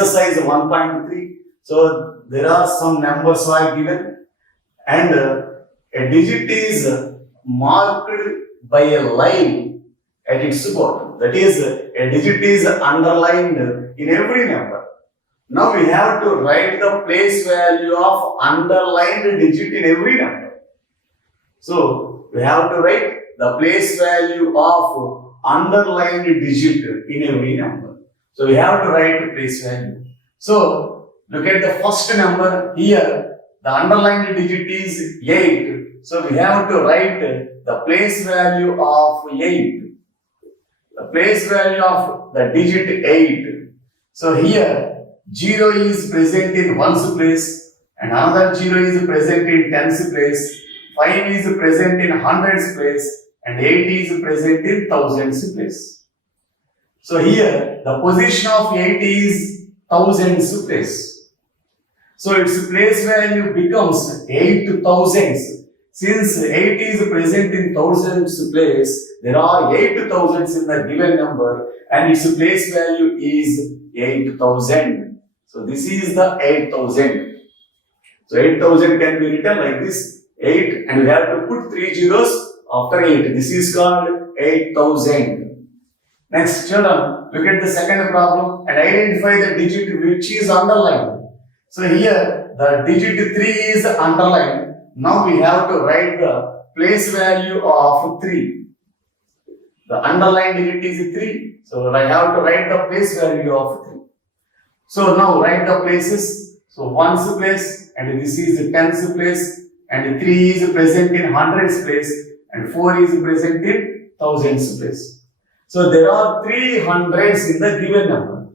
Exercise 1.3. So there are some numbers are given and a digit is marked by a line at its bottom. That is, a digit is underlined in every number. Now we have to write the place value of underlined digit in every number. So we have to write the place value of underlined digit in every number. So we have to write place value. So look at the first number here. The underlined digit is 8. So we have to write the place value of 8. The place value of the digit 8. So here 0 is present in ones place and another 0 is present in tens place. 5 is present in hundreds place and 8 is present in thousands place. So here the position of 8 is thousands place. So its place value becomes 8 to thousands. Since 8 is present in thousands place, there are 8 thousands in the given number and its place value is 8,000. So this is the 8,000. So 8,000 can be written like this, 8, and we have to put 3 zeros after 8. This is called 8,000. Next, children, look at the second problem and identify the digit which is underlined. So here the digit 3 is underlined. Now we have to write the place value of 3. The underlined digit is 3. So I have to write the place value of 3. So now write the places. So ones place and this is tens place and 3 is present in hundreds place and 4 is present in thousands place. So there are 3 hundreds in the given number.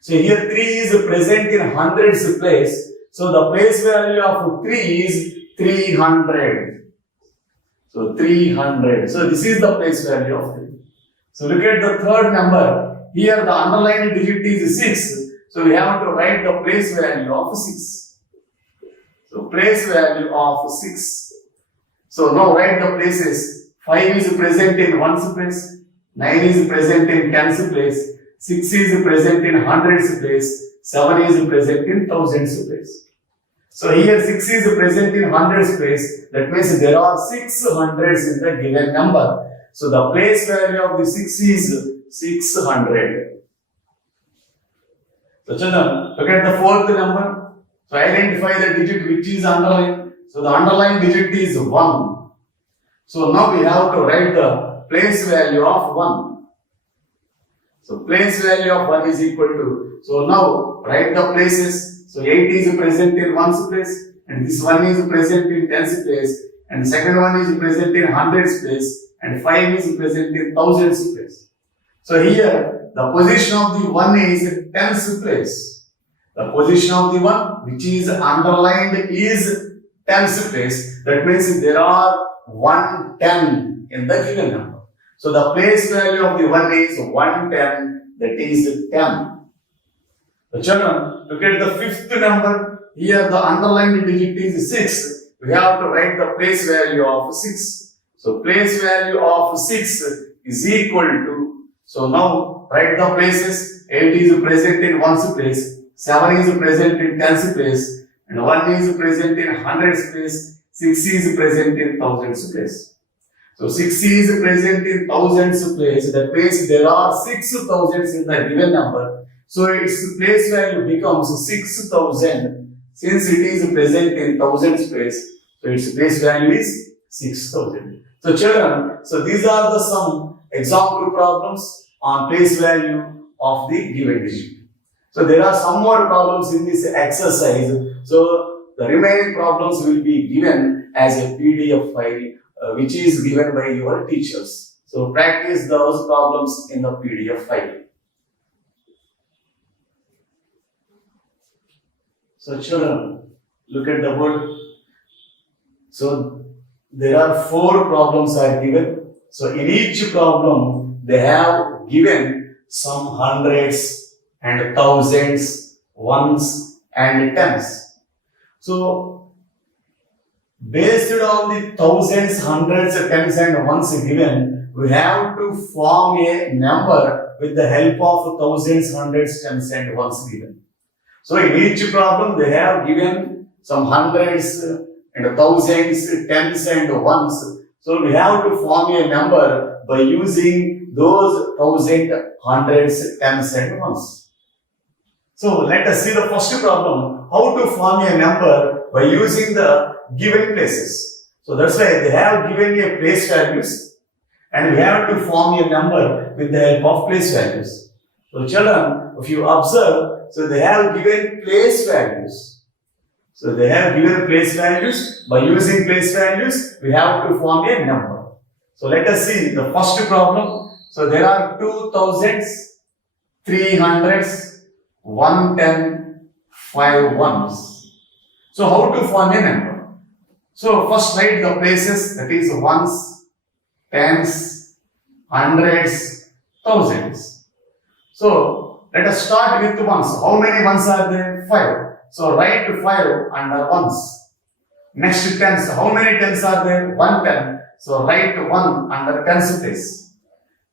So here 3 is present in hundreds place. So the place value of 3 is 300. So 300. So this is the place value of 3. So look at the third number. Here the underlined digit is 6. So we have to write the place value of 6. So place value of 6. So now write the places. 5 is present in ones place. 9 is present in tens place. 6 is present in hundreds place. 7 is present in thousands place. So here 6 is present in hundreds place. That means there are 6 hundreds in the given number. So the place value of the 6 is 600. So children, look at the fourth number. So identify the digit which is underlined. So the underlined digit is 1. So now we have to write the place value of 1. So place value of 1 is equal to. So now write the places. So 8 is present in ones place and this one is present in tens place and second one is present in hundreds place and 5 is present in thousands place. So here the position of the 1 is tens place. The position of the 1 which is underlined is tens place. That means there are 110 in the given number. So the place value of the 1 is 110, that is 10. So children, look at the fifth number. Here the underlined digit is 6. We have to write the place value of 6. So place value of 6 is equal to. So now write the places. 8 is present in ones place. 7 is present in tens place. And 1 is present in hundreds place. 6 is present in thousands place. So 6 is present in thousands place. That means there are 6 thousands in the given number. So its place value becomes 6,000 since it is present in thousands place. So its place value is 6,000. So children, so these are the some example problems on place value of the given digit. So there are some more problems in this exercise. So the remaining problems will be given as a PDF file which is given by your teachers. So practice those problems in the PDF file. So children, look at the board. So there are 4 problems are given. So in each problem they have given some hundreds and thousands, ones and tens. So based on the thousands, hundreds, tens and ones given, we have to form a number with the help of thousands, hundreds, tens and ones given. So in each problem they have given some hundreds and thousands, tens and ones. So we have to form a number by using those thousand, hundreds, tens and ones. So let us see the first problem, how to form a number by using the given places. So that's why they have given a place values and we have to form a number with the help of place values. So children, if you observe, so they have given place values. So they have given place values. By using place values, we have to form a number. So let us see the first problem. So there are 2000s, 300s, 110, 5 ones. So how to form a number? So first write the places, that is ones, tens, hundreds, thousands. So let us start with ones. How many ones are there? 5. So write 5 under ones. Next tens. How many tens are there? 110. So write 1 under tens place.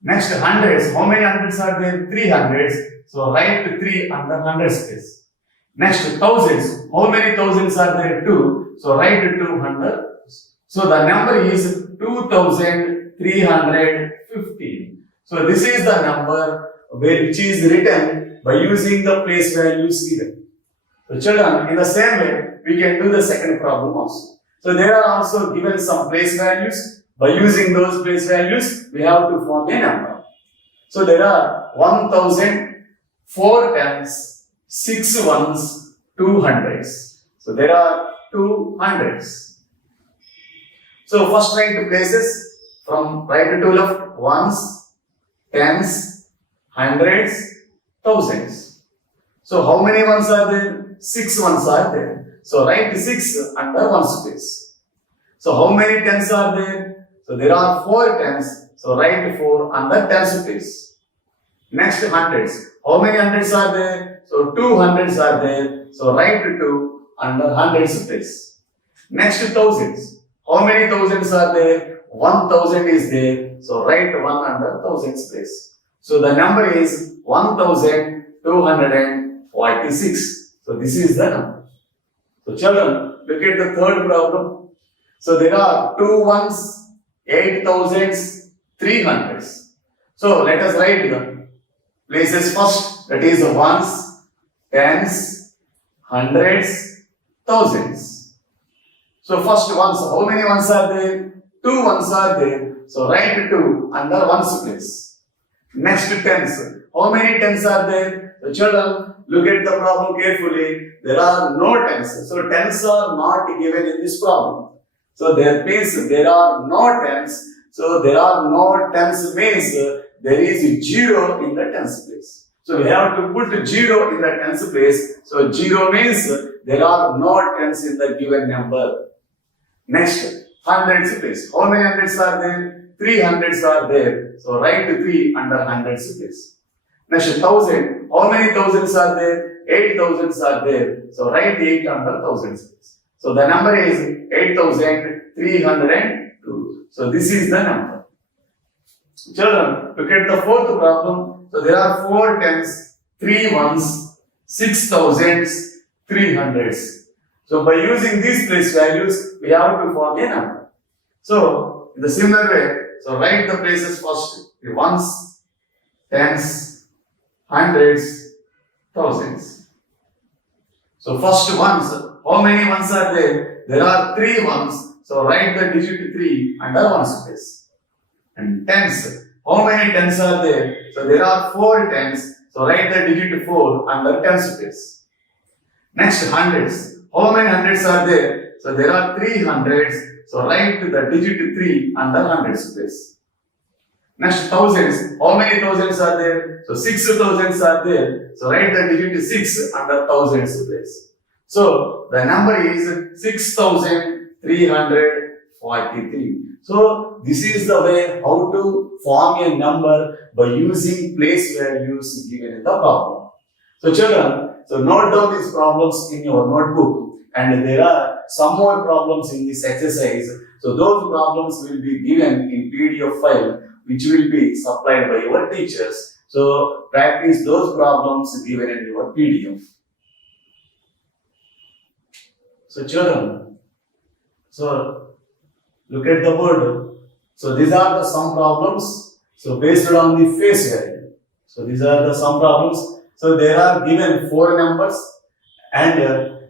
Next hundreds. How many hundreds are there? 300s. So write 3 under hundreds place. Next thousands. How many thousands are there? 2. So write 2 under. So the number is 2315. So this is the number which is written by using the place values given. So children, in the same way, we can do the second problem also. So there are also given some place values. By using those place values, we have to form a number. So there are 1000, 4 tens, 6 ones, 2 hundreds. So there are 2 hundreds. So first write the places from right to left, ones, tens, hundreds, thousands. So how many ones are there? 6 ones are there. So write 6 under ones place. So how many tens are there? So there are 4 tens. So write 4 under tens place. Next hundreds. How many hundreds are there? So 2 hundreds are there. So write 2 under hundreds place. Next thousands. How many thousands are there? 1000 is there. So write 1 under thousands place. So the number is 1246. So this is the number. So children, look at the third problem. So there are 2 ones, 8000s, 300s. So let us write the places first. That is ones, tens, hundreds, thousands. So first ones. How many ones are there? 2 ones are there. So write 2 under ones place. Next tens. How many tens are there? So children, look at the problem carefully. There are no tens. So tens are not given in this problem. So there means there are no tens. So there are no tens means there is 0 in the tens place. So we have to put 0 in the tens place. So 0 means there are no tens in the given number. Next, hundreds place. How many hundreds are there? 3 hundreds are there. So write 3 under hundreds place. Next, 1000. How many thousands are there? 8000s are there. So write 8 under thousands. So the number is 8302. So this is the number. Children, look at the fourth problem. So there are 4 tens, 3 ones, 6 thousands, 300s. So by using these place values, we have to form a number. So in the similar way, so write the places first. The ones, tens, hundreds, thousands. So first ones. How many ones are there? There are 3 ones. So write the digit 3 under ones place. And tens. How many tens are there? So there are 4 tens. So write the digit 4 under tens place. Next hundreds. How many hundreds are there? So there are 3 hundreds. So write the digit 3 under hundreds place. Next thousands. How many thousands are there? So 6 thousands are there. So write the digit 6 under thousands place. So the number is 6343. So this is the way how to form a number by using place values given in the problem. So children, so note down these problems in your notebook. And there are some more problems in this exercise. So those problems will be given in PDF file, which will be supplied by your teachers. So practice those problems given in your PDF. So children, so look at the board. So these are the sum problems. So based on the face value. So these are the sum problems. So there are given 4 numbers and a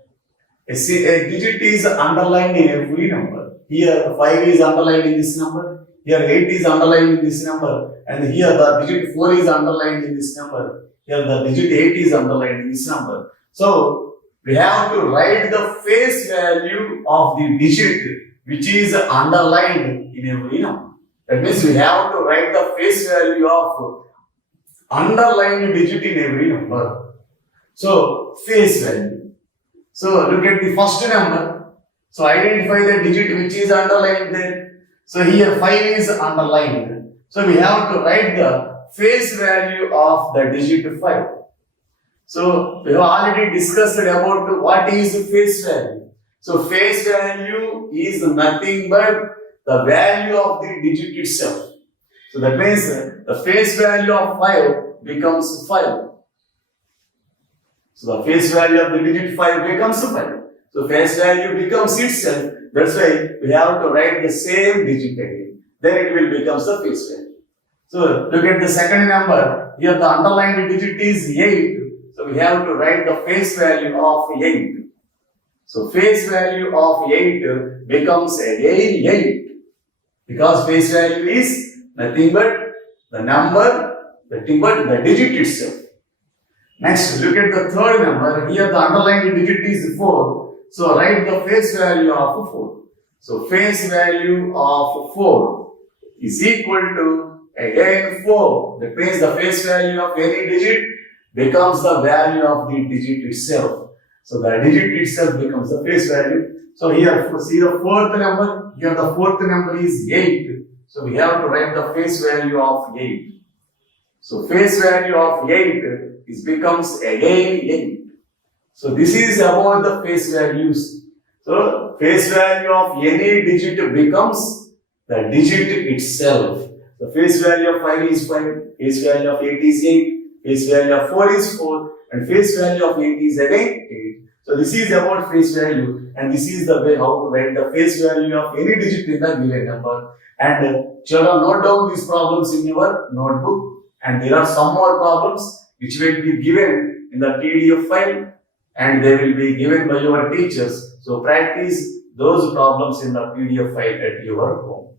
digit is underlined in every number. Here 5 is underlined in this number. Here 8 is underlined in this number. And here the digit 4 is underlined in this number. Here the digit 8 is underlined in this number. So we have to write the face value of the digit which is underlined in every number. That means we have to write the face value of underlined digit in every number. So face value. So look at the first number. So identify the digit which is underlined there. So here 5 is underlined. So we have to write the face value of the digit 5. So we have already discussed about what is face value. So face value is nothing but the value of the digit itself. So that means the face value of 5 becomes 5. So the face value of the digit 5 becomes 5. So face value becomes itself. That's why we have to write the same digit again. Then it will become the face value. So look at the second number. Here the underlined digit is 8. So we have to write the face value of 8. So face value of 8 becomes again 8. Because face value is nothing but the number, nothing but the digit itself. Next, look at the third number. Here the underlined digit is 4. So write the face value of 4. So face value of 4 is equal to again 4. That means the face value of any digit becomes the value of the digit itself. So the digit itself becomes the face value. So here, see the fourth number. Here the fourth number is 8. So we have to write the face value of 8. So face value of 8 becomes again 8. So this is about the face values. So face value of any digit becomes the digit itself. The face value of 5 is 5, face value of 8 is 8, face value of 4 is 4, and face value of 8 is again 8. So this is about face value, and this is the way how to write the face value of any digit in the given number. And children, note down these problems in your notebook, and there are some more problems which will be given in the PDF file, and they will be given by your teachers. So practice those problems in the PDF file at your home.